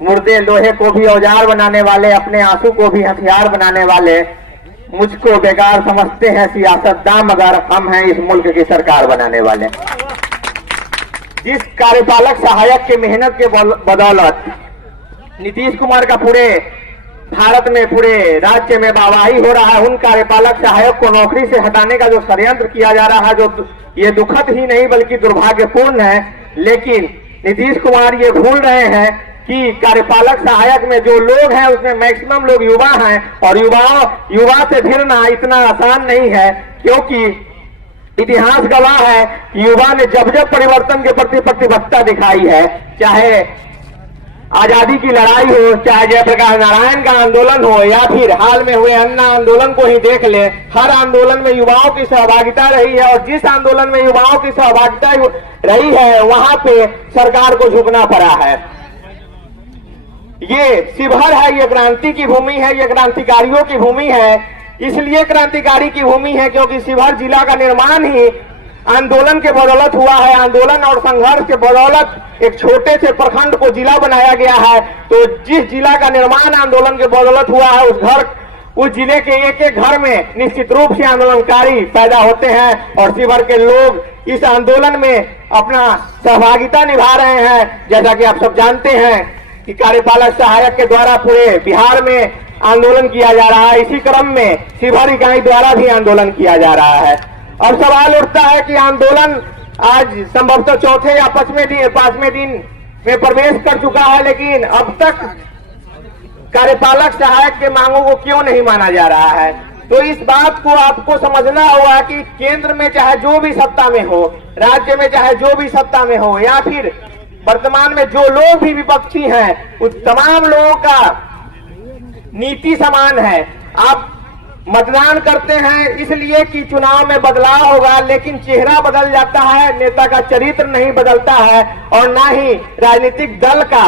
मुर्दे लोहे को भी औजार बनाने वाले, अपने आंसू को भी हथियार बनाने वाले मुझको बेकार समझते हैं सियासतदान, मगर हम हैं इस मुल्क की सरकार बनाने वाले। जिस कार्यपालक सहायक के मेहनत के बदौलत नीतीश कुमार का पूरे भारत में, पूरे राज्य में वाहवाही हो रहा है, उन कार्यपालक सहायक को नौकरी से हटाने का जो षड्यंत्र किया जा रहा है, जो ये दुखद ही नहीं बल्कि दुर्भाग्यपूर्ण है। लेकिन नीतीश कुमार ये भूल रहे हैं कि कार्यपालक सहायक में जो लोग हैं उसमें मैक्सिमम लोग युवा हैं, और युवा से भिड़ना इतना आसान नहीं है, क्योंकि इतिहास गवाह है कि युवा ने जब जब परिवर्तन के प्रति प्रतिबद्धता दिखाई है, चाहे आजादी की लड़ाई हो, चाहे जयप्रकाश नारायण का आंदोलन हो, या फिर हाल में हुए अन्ना आंदोलन को ही देख ले, हर आंदोलन में युवाओं की सहभागिता रही है, और जिस आंदोलन में युवाओं की सहभागिता रही है वहां पे सरकार को झुकना पड़ा है। ये शिवहर है, ये क्रांति की भूमि है, ये क्रांतिकारियों की भूमि है। इसलिए क्रांतिकारी की भूमि है क्योंकि शिवहर जिला का निर्माण ही आंदोलन के बदौलत हुआ है। आंदोलन और संघर्ष के बदौलत एक छोटे से प्रखंड को जिला बनाया गया है। तो जिस जिला का निर्माण आंदोलन के बदौलत हुआ है, उस जिले के एक एक घर में निश्चित रूप से आंदोलनकारी पैदा होते हैं, और शिवहर के लोग इस आंदोलन में अपना सहभागिता निभा रहे हैं। जैसा कि आप सब जानते हैं कि कार्यपालक सहायक के द्वारा पूरे बिहार में आंदोलन किया जा रहा है, इसी क्रम में शिवहर इकाई द्वारा भी आंदोलन किया जा रहा है। अब सवाल उठता है कि आंदोलन आज संभवतः चौथे या पांचवें दिन में प्रवेश कर चुका है, लेकिन अब तक कार्यपालक सहायक के मांगों को क्यों नहीं माना जा रहा है। तो इस बात को आपको समझना होगा कि केंद्र में चाहे जो भी सत्ता में हो, राज्य में चाहे जो भी सत्ता में हो, या फिर वर्तमान में जो लोग भी विपक्षी हैं, उस तमाम लोगों का नीति समान है। आप मतदान करते हैं इसलिए कि चुनाव में बदलाव होगा, लेकिन चेहरा बदल जाता है, नेता का चरित्र नहीं बदलता है, और ना ही राजनीतिक दल का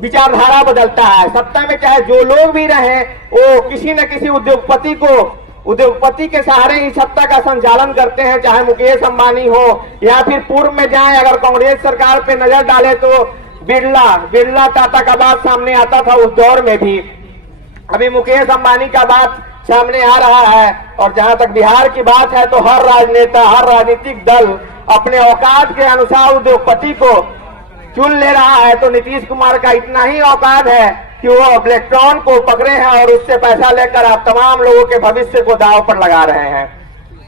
विचारधारा बदलता है। सत्ता में चाहे जो लोग भी रहें, वो किसी न किसी उद्योगपति के सहारे ही सत्ता का संचालन करते हैं, चाहे मुकेश अंबानी हो, या फिर पूर्व में जाएं अगर कांग्रेस सरकार पे नजर डाले तो बिरला टाटा का बात सामने आता था उस दौर में भी। अभी मुकेश अंबानी का बात सामने आ रहा है, और जहां तक बिहार की बात है तो हर राजनेता, हर राजनीतिक दल अपने औकात के अनुसार उद्योगपति को चुन ले रहा है। तो नीतीश कुमार का इतना ही औकात है कि वो ब्लैकटॉन को पकड़े हैं और उससे पैसा लेकर आप तमाम लोगों के भविष्य को दांव पर लगा रहे हैं।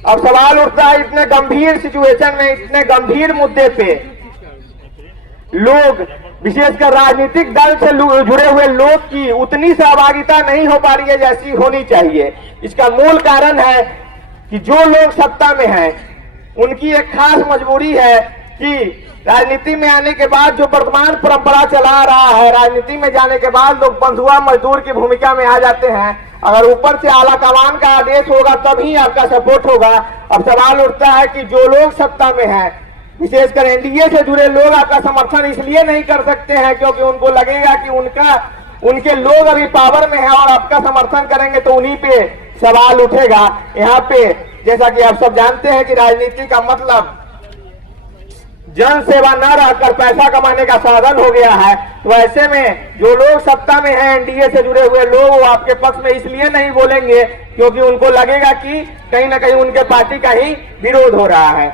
अब सवाल उठता है, इतने गंभीर सिचुएशन में, इतने गंभीर मुद्दे पे लोग, विशेषकर राजनीतिक दल से जुड़े हुए लोग की उतनी सहभागिता नहीं हो पा रही है जैसी होनी चाहिए। इसका मूल कारण है कि जो लोग सत्ता में हैं उनकी एक खास मजबूरी है कि राजनीति में आने के बाद जो वर्तमान परंपरा चला रहा है, राजनीति में जाने के बाद लोग बंधुआ मजदूर की भूमिका में आ जाते हैं। अगर ऊपर से आला कमान का आदेश होगा तभी आपका सपोर्ट होगा। अब सवाल उठता है कि जो लोग सत्ता में हैं, विशेषकर एनडीए से जुड़े लोग आपका समर्थन इसलिए नहीं कर सकते हैं क्योंकि उनको लगेगा कि उनके लोग अभी पावर में हैं, और आपका समर्थन करेंगे तो उन्हीं पे सवाल उठेगा। यहाँ पे जैसा कि आप सब जानते हैं कि राजनीति का मतलब जन सेवा न रहकर पैसा कमाने का साधन हो गया है। तो ऐसे में जो लोग सत्ता में हैं, एनडीए से जुड़े हुए लोग, वो आपके पक्ष में इसलिए नहीं बोलेंगे क्योंकि उनको लगेगा कि कहीं ना कहीं उनके पार्टी का ही विरोध हो रहा है।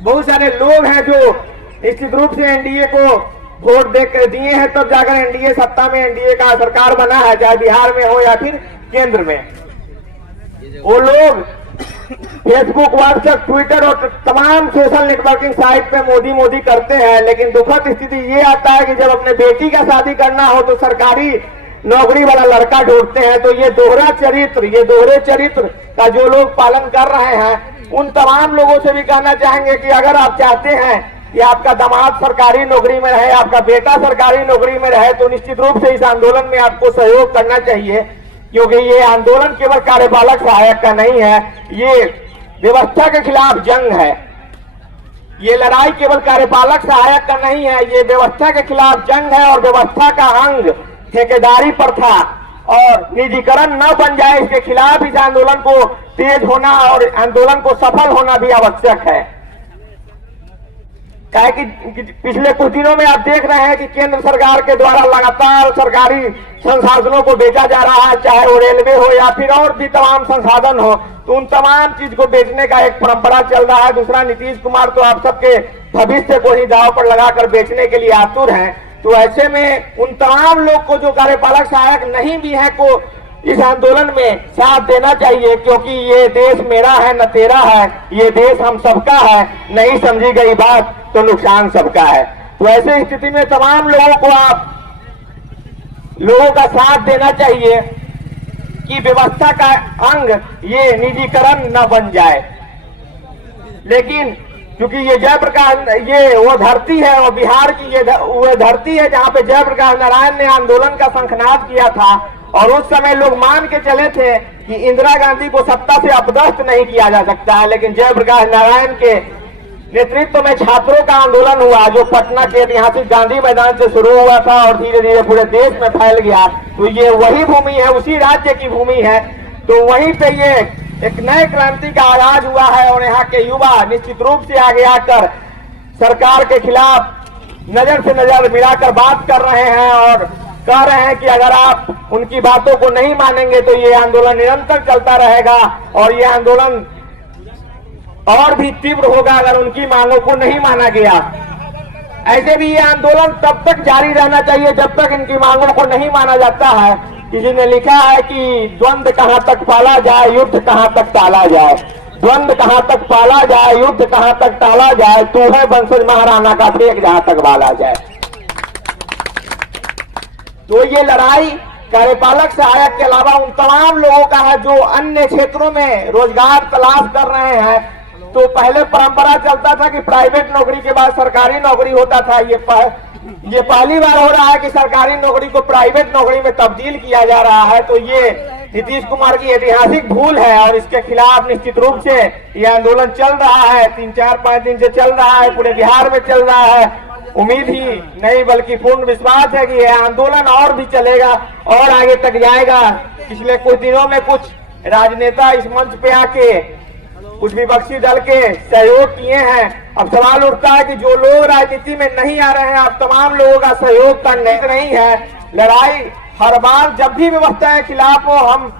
बहुत सारे लोग हैं जो निश्चित रूप से एनडीए को वोट देकर दिए हैं, तब जाकर एनडीए सत्ता में, एनडीए का सरकार बना है, चाहे बिहार में हो या फिर केंद्र में। वो लोग फेसबुक, व्हाट्सएप, ट्विटर और तमाम सोशल नेटवर्किंग साइट पे मोदी करते हैं, लेकिन दुखद स्थिति ये आता है कि जब अपने बेटी का शादी करना हो तो सरकारी नौकरी वाला लड़का ढूंढते हैं। तो ये दोहरे चरित्र का जो लोग पालन कर रहे हैं, उन तमाम लोगों से भी कहना चाहेंगे कि अगर आप चाहते हैं कि आपका दामाद सरकारी नौकरी में रहे, आपका बेटा सरकारी नौकरी में रहे, तो निश्चित रूप से इस आंदोलन में आपको सहयोग करना चाहिए, क्योंकि ये आंदोलन केवल कार्यपालक सहायक का नहीं है, ये व्यवस्था के खिलाफ जंग है। ये लड़ाई केवल कार्यपालक सहायक का नहीं है, ये व्यवस्था के खिलाफ जंग है, और व्यवस्था का अंग ठेकेदारी प्रथा और निजीकरण न बन जाए, इसके खिलाफ इस आंदोलन को तेज होना और आंदोलन को सफल होना भी आवश्यक है। क्या है कि पिछले कुछ दिनों में आप देख रहे हैं कि केंद्र सरकार के द्वारा लगातार सरकारी संसाधनों को बेचा जा रहा है, चाहे वो रेलवे हो या फिर और भी तमाम संसाधन हो, तो उन तमाम चीज को बेचने का एक परंपरा चल रहा है। दूसरा, नीतीश कुमार तो आप सबके भविष्य को ही दांव पर लगाकर बेचने के लिए आतुर हैं। तो ऐसे में उन तमाम लोग को जो कार्यपालक सहायक नहीं भी है को इस आंदोलन में साथ देना चाहिए, क्योंकि ये देश मेरा है न तेरा है, ये देश हम सबका है, नहीं समझी गई बात तो नुकसान सबका है। तो ऐसे स्थिति में तमाम लोगों को लोगों का साथ देना चाहिए कि व्यवस्था का अंग ये निजीकरण न बन जाए। लेकिन क्योंकि ये जयप्रकाश, ये वो धरती है, वो बिहार की ये वो धरती है जहां पे जयप्रकाश नारायण ने आंदोलन का शंखनाद किया था, और उस समय लोग मान के चले थे कि इंदिरा गांधी को सत्ता से अपदस्थ नहीं किया जा सकता है। लेकिन जयप्रकाश नारायण के नेतृत्व में छात्रों का आंदोलन हुआ, जो पटना के ऐतिहासिक गांधी मैदान से शुरू हुआ था और धीरे धीरे पूरे देश में फैल गया। तो ये वही भूमि है, उसी राज्य की भूमि है। तो वहीं पे ये एक नए क्रांति का आगाज हुआ है, और यहाँ के युवा निश्चित रूप से आगे आकर सरकार के खिलाफ नजर से नजर मिलाकर बात कर रहे हैं और कह रहे हैं कि अगर आप उनकी बातों को नहीं मानेंगे तो ये आंदोलन निरंतर चलता रहेगा, और ये आंदोलन और भी तीव्र होगा अगर उनकी मांगों को नहीं माना गया। ऐसे भी ये आंदोलन तब तक जारी रहना चाहिए जब तक इनकी मांगों को नहीं माना जाता है। किसी ने लिखा है कि द्वंद्व कहां तक पाला जाए, युद्ध कहां तक टाला जाए। द्वंद्व कहां तक पाला जाए, युद्ध कहां तक टाला जाए, तू है बंसज महाराणा का फेंक जहां तक बाला जाए। तो ये लड़ाई कार्यपालक सहायक के अलावा उन तमाम लोगों का है जो अन्य क्षेत्रों में रोजगार तलाश कर रहे हैं। तो पहले परंपरा चलता था कि प्राइवेट नौकरी के बाद सरकारी नौकरी होता था। ये पहली बार हो रहा है कि सरकारी नौकरी को प्राइवेट नौकरी में तब्दील किया जा रहा है। तो ये नीतीश कुमार की ऐतिहासिक भूल है, और इसके खिलाफ निश्चित रूप से ये आंदोलन चल रहा है। 3-4-5 दिन से चल रहा है, पूरे बिहार में चल रहा है। उम्मीद ही नहीं बल्कि पूर्ण विश्वास है कि यह आंदोलन और भी चलेगा और आगे तक जाएगा। पिछले कुछ दिनों में कुछ राजनेता इस मंच पे आके कुछ विपक्षी दल के सहयोग किए हैं। अब सवाल उठता है कि जो लोग राजनीति में नहीं आ रहे हैं, अब तमाम लोगों का सहयोग करने नहीं है। लड़ाई हर बार जब भी व्यवस्था के खिलाफ हो, हम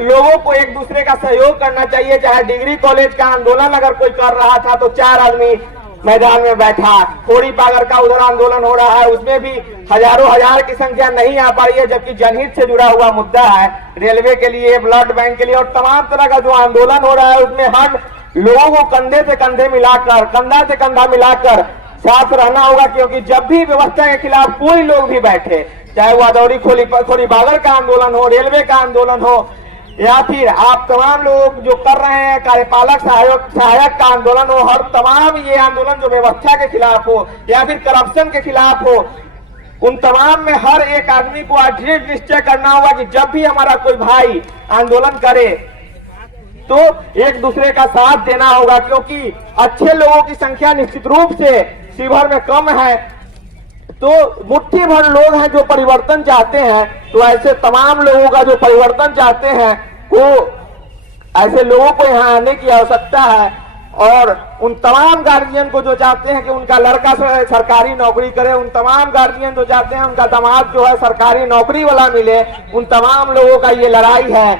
लोगों को एक दूसरे का सहयोग करना चाहिए। चाहे डिग्री कॉलेज का आंदोलन अगर कोई कर रहा था तो 4 आदमी मैदान में बैठा, खोड़ी पागर का उधर आंदोलन हो रहा है, उसमें भी हजारों हजार की संख्या नहीं आ पाई है, जबकि जनहित से जुड़ा हुआ मुद्दा है। रेलवे के लिए, ब्लड बैंक के लिए और तमाम तरह का जो आंदोलन हो रहा है, उसमें हर लोगों को कंधे से कंधे मिलाकर, कंधा से कंधा मिलाकर साथ रहना होगा। क्योंकि जब भी व्यवस्था के खिलाफ कोई लोग भी बैठे, चाहे वो अदौरी खोड़ी बागर का आंदोलन हो, रेलवे का आंदोलन हो, या फिर आप तमाम लोग जो कर रहे हैं कार्यपालक सहायक का आंदोलन हो, हर तमाम ये आंदोलन जो व्यवस्था के खिलाफ हो या फिर करप्शन के खिलाफ हो, उन तमाम में हर एक आदमी को दृढ़ निश्चय करना होगा कि जब भी हमारा कोई भाई आंदोलन करे तो एक दूसरे का साथ देना होगा। क्योंकि अच्छे लोगों की संख्या निश्चित रूप से शिवहर में कम है, तो मुट्ठी भर लोग हैं जो परिवर्तन चाहते हैं। तो ऐसे तमाम लोगों का जो परिवर्तन चाहते हैं को ऐसे लोगों को यहाँ आने की आवश्यकता है, और उन तमाम गार्जियन को जो चाहते हैं कि उनका लड़का सरकारी नौकरी करे, उन तमाम गार्जियन जो चाहते हैं उनका दामाद जो है सरकारी नौकरी वाला मिले, उन तमाम लोगों का ये लड़ाई है।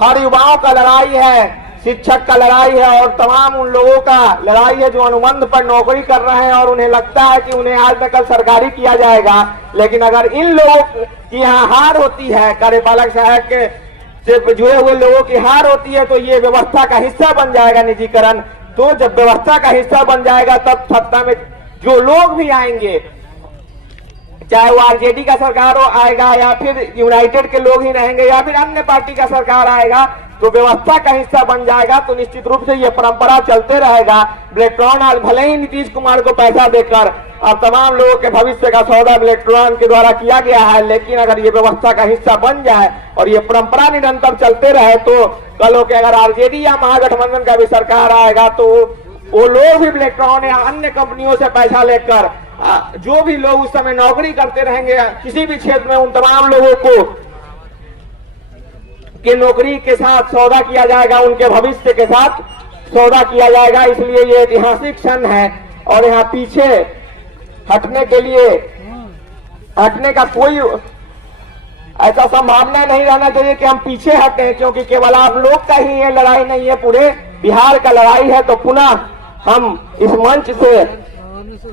हर युवाओं का लड़ाई है, शिक्षक का लड़ाई है, और तमाम उन लोगों का लड़ाई है जो अनुबंध पर नौकरी कर रहे हैं और उन्हें लगता है कि उन्हें आज तक सरकारी किया जाएगा। लेकिन अगर इन लोगों की यहाँ हार होती है, कार्यपालक सहायक के से जुड़े हुए लोगों की हार होती है, तो ये व्यवस्था का हिस्सा बन जाएगा निजीकरण। तो जब व्यवस्था का हिस्सा बन जाएगा तब सत्ता में जो लोग भी आएंगे, चाहे वो आरजेडी का सरकार हो आएगा या फिर यूनाइटेड के लोग ही रहेंगे या फिर अन्य पार्टी का सरकार आएगा, तो व्यवस्था का हिस्सा बन जाएगा। तो निश्चित रूप से ये परंपरा चलते रहेगा। ब्लैकट्रॉन आज भले ही नीतीश कुमार को पैसा देकर अब तमाम लोगों के भविष्य का सौदा ब्लैकट्रॉन के द्वारा किया गया है, लेकिन अगर ये व्यवस्था का हिस्सा बन जाए और ये परंपरा निरंतर चलते रहे, तो कल हो के अगर आरजेडी या महागठबंधन का भी सरकार आएगा तो वो लोग भी ब्लैकट्रॉन या अन्य कंपनियों से पैसा लेकर जो भी लोग उस समय नौकरी करते रहेंगे किसी भी क्षेत्र में, उन तमाम लोगों को के नौकरी के साथ सौदा किया जाएगा, उनके भविष्य के साथ सौदा किया जाएगा। इसलिए ये ऐतिहासिक क्षण है और यहाँ पीछे हटने के लिए हटने का कोई ऐसा संभावना नहीं रहना चाहिए कि हम पीछे हटें, क्योंकि केवल आप लोग का ही ये लड़ाई नहीं है, पूरे बिहार का लड़ाई है। तो पुनः हम इस मंच से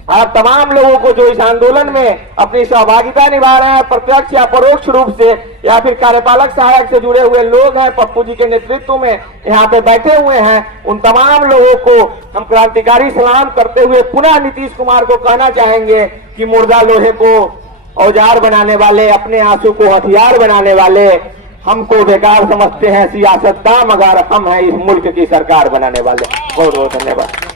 आप तमाम लोगों को जो इस आंदोलन में अपनी सहभागिता निभा रहे हैं, प्रत्यक्ष या परोक्ष रूप से, या फिर कार्यपालक सहायक से जुड़े हुए लोग हैं, पप्पू जी के नेतृत्व में यहाँ पे बैठे हुए हैं, उन तमाम लोगों को हम क्रांतिकारी सलाम करते हुए पुनः नीतीश कुमार को कहना चाहेंगे कि मुर्दा लोहे को औजार बनाने वाले, अपने आंसू को हथियार बनाने वाले हमको बेकार समझते हैं सियासतदान, मगर हम हैं इस मुल्क की सरकार बनाने वाले। बहुत बहुत धन्यवाद।